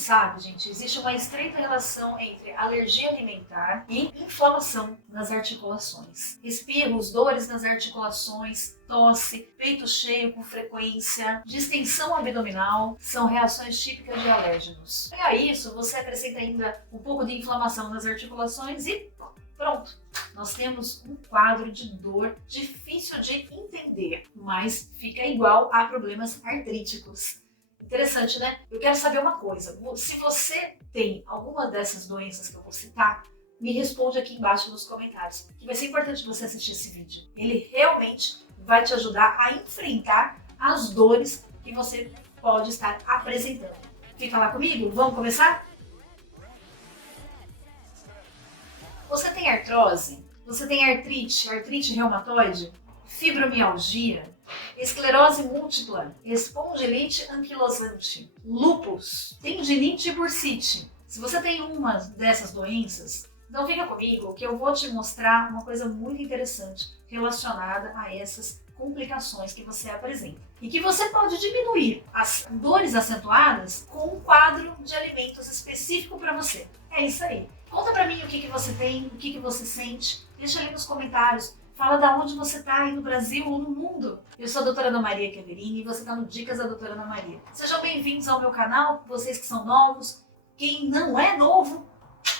sabe, gente, existe uma estreita relação entre alergia alimentar e inflamação nas articulações. Espirros, dores nas articulações, tosse, peito cheio com frequência, distensão abdominal, são reações típicas de alérgenos. E a isso, você acrescenta ainda um pouco de inflamação nas articulações e pronto. Nós temos um quadro de dor difícil de entender, mas fica igual a problemas artríticos. Interessante, né? Eu quero saber uma coisa. Se você tem alguma dessas doenças que eu vou citar, me responde aqui embaixo nos comentários, que vai ser importante você assistir esse vídeo. Ele realmente vai te ajudar a enfrentar as dores que você pode estar apresentando. Fica lá comigo? Vamos começar? Você tem artrose? Você tem artrite reumatoide? Fibromialgia? Esclerose múltipla? Espondilite anquilosante? Lúpus? Tendinite e bursite? Se você tem uma dessas doenças, então fica comigo que eu vou te mostrar uma coisa muito interessante relacionada a essas complicações que você apresenta. E que você pode diminuir as dores acentuadas com um quadro de alimentos específico para você. É isso aí. Conta pra mim o que você tem, o que você sente. Deixa ali nos comentários. Fala da onde você está aí no Brasil ou no mundo. Eu sou a doutora Ana Maria Chiaverini e você está no Dicas da Doutora Ana Maria. Sejam bem-vindos ao meu canal, vocês que são novos. Quem não é novo,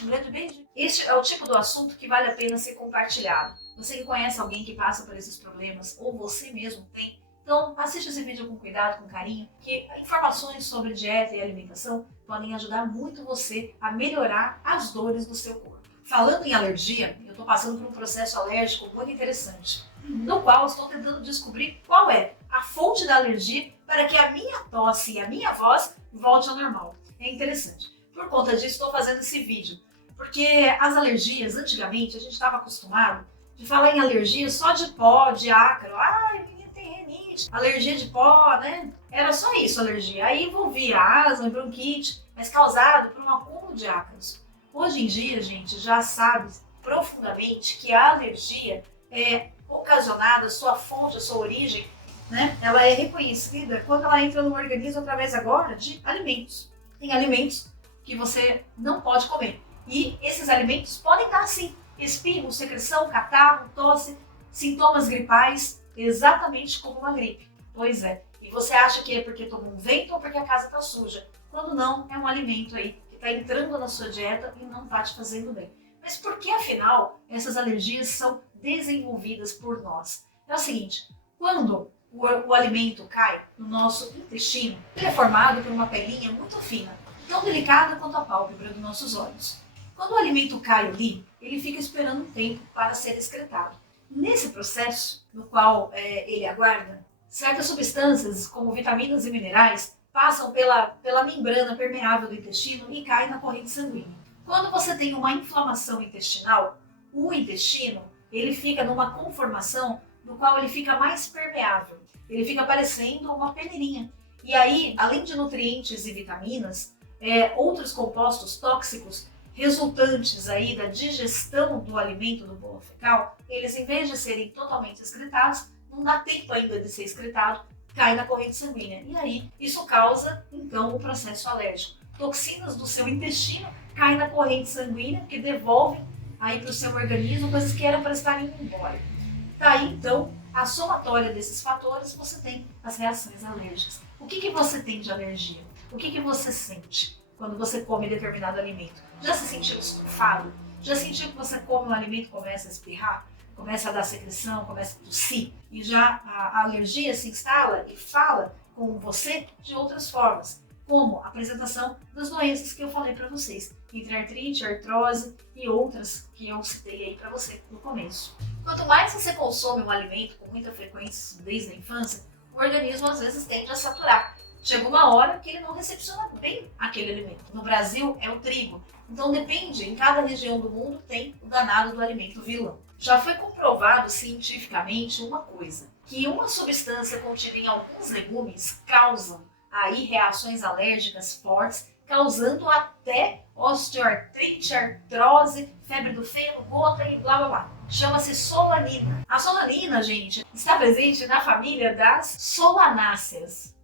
um grande beijo. Este é o tipo do assunto que vale a pena ser compartilhado. Você que conhece alguém que passa por esses problemas ou você mesmo tem, então assiste esse vídeo com cuidado, com carinho, que informações sobre dieta e alimentação podem ajudar muito você a melhorar as dores do seu corpo. Falando em alergia, eu estou passando por um processo alérgico muito interessante, no qual estou tentando descobrir qual é a fonte da alergia para que a minha tosse e a minha voz volte ao normal. É interessante. Por conta disso, estou fazendo esse vídeo, porque as alergias, antigamente, a gente estava acostumado de falar em alergia só de pó, de ácaro. Ai, menina tem renite, alergia de pó, né? Era só isso, alergia. Aí envolvia asma e bronquite, mas causado por um acúmulo de ácaros. Hoje em dia, a gente já sabe profundamente que a alergia é ocasionada, sua fonte, a sua origem, né? Ela é reconhecida quando ela entra no organismo através agora de alimentos. Tem alimentos que você não pode comer. E esses alimentos podem dar, sim, espirro, secreção, catarro, tosse, sintomas gripais, exatamente como uma gripe. Pois é. E você acha que é porque tomou um vento ou porque a casa está suja. Quando não, é um alimento aí que está entrando na sua dieta e não está te fazendo bem. Mas por que, afinal, essas alergias são desenvolvidas por nós? É o seguinte, quando o alimento cai no nosso intestino, ele é formado por uma pelinha muito fina, tão delicada quanto a pálpebra dos nossos olhos. Quando o alimento cai ali, ele fica esperando um tempo para ser excretado. Nesse processo, no qual ele aguarda, certas substâncias, como vitaminas e minerais, passam pela membrana permeável do intestino e caem na corrente sanguínea. Quando você tem uma inflamação intestinal, o intestino ele fica numa conformação no qual ele fica mais permeável. Ele fica parecendo uma peneirinha. E aí, além de nutrientes e vitaminas, outros compostos tóxicos resultantes aí da digestão do alimento do bolo fecal, eles em vez de serem totalmente excretados, não dá tempo ainda de ser excretado, cai na corrente sanguínea. E aí, isso causa, então, o processo alérgico. Toxinas do seu intestino caem na corrente sanguínea, que devolvem aí para o seu organismo coisas que eram para estarem indo embora. Daí, então, a somatória desses fatores, você tem as reações alérgicas. O que você tem de alergia? O que você sente quando você come determinado alimento? Já se sentiu estufado? Já sentiu que você come um alimento e começa a espirrar? Começa a dar secreção, começa a tossir? E já a alergia se instala e fala com você de outras formas, como a apresentação das doenças que eu falei para vocês, entre artrite, artrose e outras que eu citei aí para você no começo. Quanto mais você consome um alimento com muita frequência desde a infância, o organismo às vezes tende a saturar. Chega uma hora que ele não recepciona bem aquele alimento. No Brasil é o trigo. Então depende, em cada região do mundo tem o danado do alimento vilão. Já foi comprovado cientificamente uma coisa, que uma substância contida em alguns legumes causam aí reações alérgicas fortes, causando até osteoartrite, artrose, febre do feno, gota e blá blá blá. Chama-se solanina. A solanina, gente, está presente na família das solanáceas.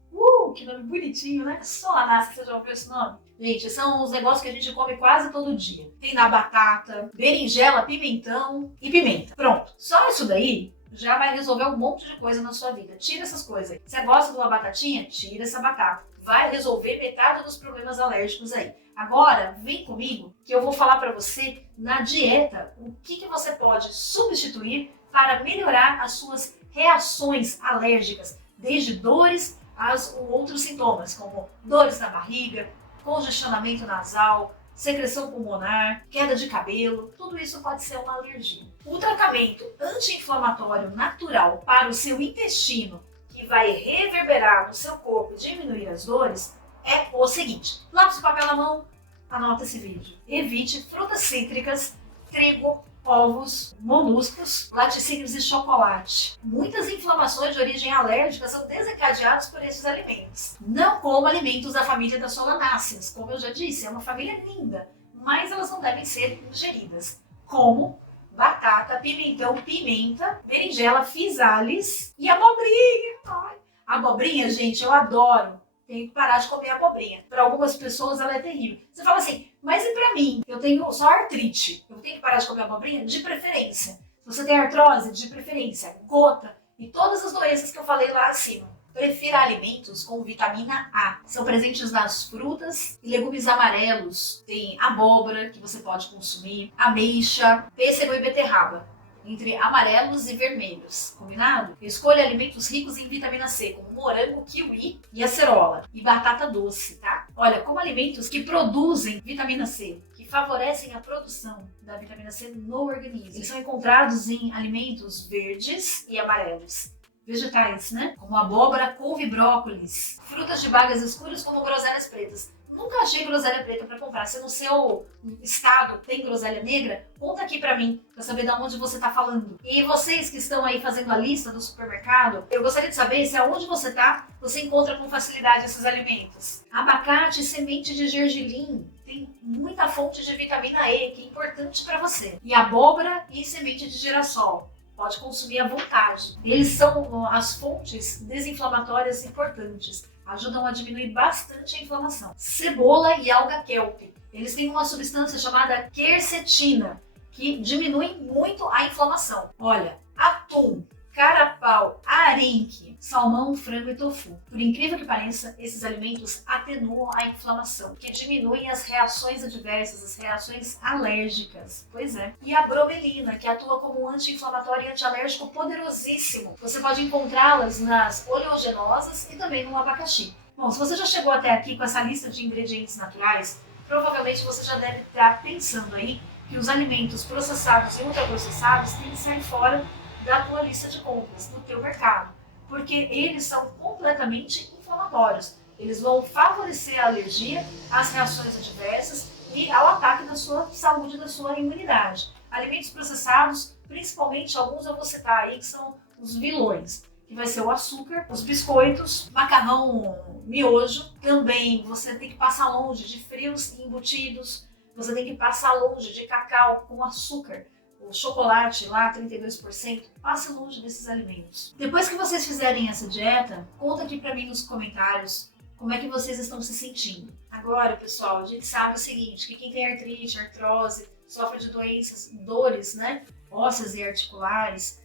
Que nome bonitinho, né? Solanácea, você já ouviu esse nome? Gente, são os negócios que a gente come quase todo dia. Tem na batata, berinjela, pimentão e pimenta. Pronto. Só isso daí já vai resolver um monte de coisa na sua vida. Tira essas coisas aí. Você gosta de uma batatinha? Tira essa batata. Vai resolver metade dos problemas alérgicos aí. Agora, vem comigo que eu vou falar para você na dieta o que você pode substituir para melhorar as suas reações alérgicas, desde dores aos outros sintomas, como dores na barriga, congestionamento nasal, secreção pulmonar, queda de cabelo, tudo isso pode ser uma alergia. O tratamento anti-inflamatório natural para o seu intestino, que vai reverberar no seu corpo e diminuir as dores, é o seguinte: lápis e papel na mão, anota esse vídeo. Evite frutas cítricas, trigo, ovos, moluscos, laticínios e chocolate. Muitas inflamações de origem alérgica são desencadeadas por esses alimentos. Não coma alimentos da família das solanáceas. Como eu já disse, é uma família linda, mas elas não devem ser ingeridas. Como batata, pimentão, pimenta, berinjela, physalis e abobrinha. Ai, abobrinha, gente, eu adoro. Tenho que parar de comer abobrinha. Para algumas pessoas ela é terrível. Você fala assim, mas e para mim? Eu tenho só artrite. Eu tenho que parar de comer abobrinha? De preferência. Se você tem artrose, de preferência. Gota e todas as doenças que eu falei lá acima. Prefira alimentos com vitamina A. São presentes nas frutas e legumes amarelos. Tem abóbora, que você pode consumir, ameixa, pêssego e beterraba, entre amarelos e vermelhos, combinado? Escolha alimentos ricos em vitamina C, como morango, kiwi e acerola, e batata doce, tá? Olha, como alimentos que produzem vitamina C, que favorecem a produção da vitamina C no organismo. Eles são encontrados em alimentos verdes e amarelos. Vegetais, né? Como abóbora, couve e brócolis. Frutas de bagas escuras como groselhas pretas. Nunca achei groselha preta para comprar. Se no seu estado tem groselha negra, conta aqui para mim, para saber de onde você tá falando. E vocês que estão aí fazendo a lista do supermercado, eu gostaria de saber se aonde você tá, você encontra com facilidade esses alimentos. Abacate e semente de gergelim tem muita fonte de vitamina E, que é importante para você. E abóbora e semente de girassol. Pode consumir à vontade. Eles são as fontes desinflamatórias importantes. Ajudam a diminuir bastante a inflamação. Cebola e alga kelp. Eles têm uma substância chamada quercetina, que diminui muito a inflamação. Olha, atum, carapau, arenque, salmão, frango e tofu. Por incrível que pareça, esses alimentos atenuam a inflamação, que diminuem as reações adversas, as reações alérgicas. Pois é. E a bromelina, que atua como um anti-inflamatório e antialérgico poderosíssimo. Você pode encontrá-las nas oleaginosas e também no abacaxi. Bom, se você já chegou até aqui com essa lista de ingredientes naturais, provavelmente você já deve estar pensando aí que os alimentos processados e ultraprocessados têm que sair fora da tua lista de compras, do teu mercado, porque eles são completamente inflamatórios. Eles vão favorecer a alergia, as reações adversas e ao ataque da sua saúde, da sua imunidade. Alimentos processados, principalmente alguns eu vou citar aí, que são os vilões, que vai ser o açúcar, os biscoitos, macarrão, miojo. Também você tem que passar longe de frios e embutidos, você tem que passar longe de cacau com açúcar. O chocolate lá, 32%, passe longe desses alimentos. Depois que vocês fizerem essa dieta, conta aqui pra mim nos comentários como é que vocês estão se sentindo. Agora, pessoal, a gente sabe o seguinte, que quem tem artrite, artrose, sofre de doenças, dores, né, ósseas e articulares,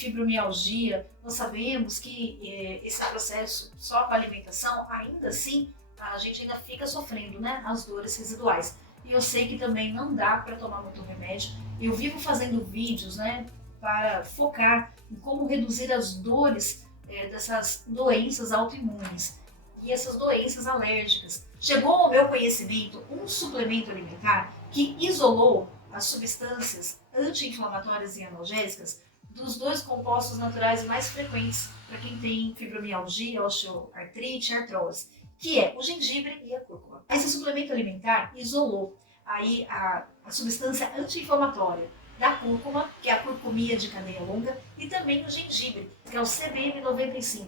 fibromialgia, nós sabemos que esse processo só com a alimentação, ainda assim, a gente ainda fica sofrendo, né, as dores residuais. E eu sei que também não dá para tomar muito remédio. Eu vivo fazendo vídeos, né, para focar em como reduzir as dores dessas doenças autoimunes e essas doenças alérgicas. Chegou ao meu conhecimento um suplemento alimentar que isolou as substâncias anti-inflamatórias e analgésicas dos dois compostos naturais mais frequentes para quem tem fibromialgia, osteoartrite e artrose, que é o gengibre e a cúrcuma. Esse suplemento alimentar isolou aí a substância anti-inflamatória da cúrcuma, que é a curcumia de cadeia longa, e também o gengibre, que é o CBM95.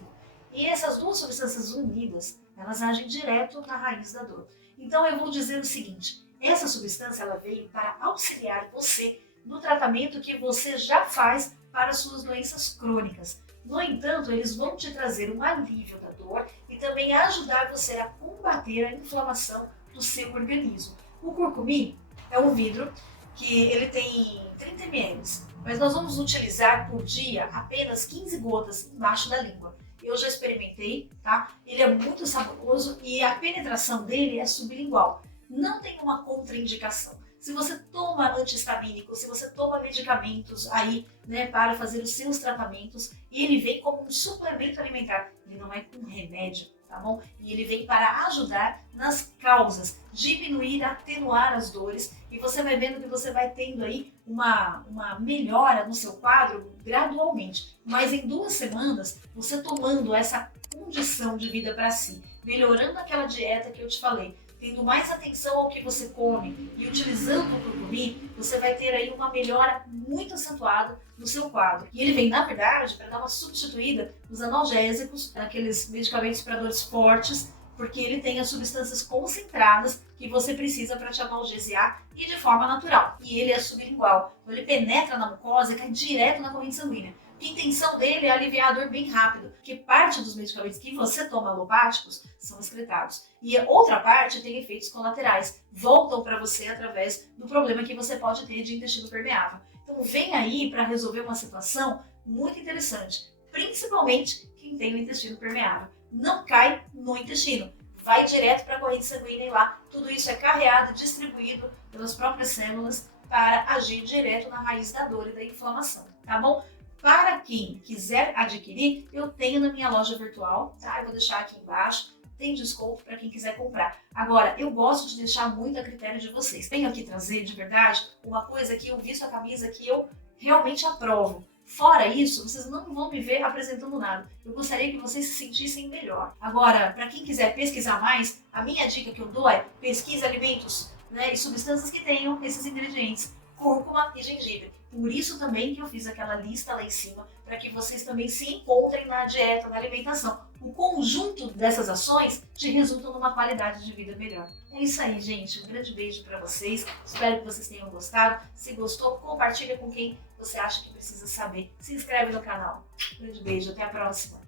E essas duas substâncias unidas, elas agem direto na raiz da dor. Então eu vou dizer o seguinte, essa substância ela veio para auxiliar você no tratamento que você já faz para as suas doenças crônicas. No entanto, eles vão te trazer um alívio da dor e também ajudar você a combater a inflamação do seu organismo. O curcumim é um vidro que ele tem 30 ml, mas nós vamos utilizar por dia apenas 15 gotas embaixo da língua. Eu já experimentei, tá? Ele é muito saboroso e a penetração dele é sublingual. Não tem uma contraindicação. Se você toma anti-histamínico, se você toma medicamentos aí, né, para fazer os seus tratamentos, e ele vem como um suplemento alimentar, ele não é um remédio, tá bom? E ele vem para ajudar nas causas, diminuir, atenuar as dores, e você vai vendo que você vai tendo aí uma melhora no seu quadro gradualmente. Mas em 2 semanas, você tomando essa condição de vida para si, melhorando aquela dieta que eu te falei, tendo mais atenção ao que você come e utilizando o curcumim, você vai ter aí uma melhora muito acentuada no seu quadro. E ele vem, na verdade, para dar uma substituída nos analgésicos, naqueles medicamentos para dores fortes, porque ele tem as substâncias concentradas que você precisa para te analgesiar e de forma natural. E ele é sublingual, então ele penetra na mucosa e cai direto na corrente sanguínea. A intenção dele é aliviar a dor bem rápido, porque parte dos medicamentos que você toma alopáticos são excretados. E a outra parte tem efeitos colaterais, voltam para você através do problema que você pode ter de intestino permeável. Então vem aí para resolver uma situação muito interessante, principalmente quem tem o intestino permeável. Não cai no intestino, vai direto para a corrente sanguínea e lá tudo isso é carreado, distribuído pelas próprias células para agir direto na raiz da dor e da inflamação, tá bom? Para quem quiser adquirir, eu tenho na minha loja virtual, tá? Eu vou deixar aqui embaixo, tem desconto para quem quiser comprar. Agora, eu gosto de deixar muito a critério de vocês. Venho aqui trazer, de verdade, uma coisa que eu visto a camisa que eu realmente aprovo. Fora isso, vocês não vão me ver apresentando nada. Eu gostaria que vocês se sentissem melhor. Agora, para quem quiser pesquisar mais, a minha dica que eu dou é pesquise alimentos, né, e substâncias que tenham esses ingredientes, cúrcuma e gengibre. Por isso também que eu fiz aquela lista lá em cima, para que vocês também se encontrem na dieta, na alimentação. O conjunto dessas ações te resulta numa qualidade de vida melhor. É isso aí, gente. Um grande beijo para vocês. Espero que vocês tenham gostado. Se gostou, compartilha com quem você acha que precisa saber. Se inscreve no canal. Um grande beijo. Até a próxima.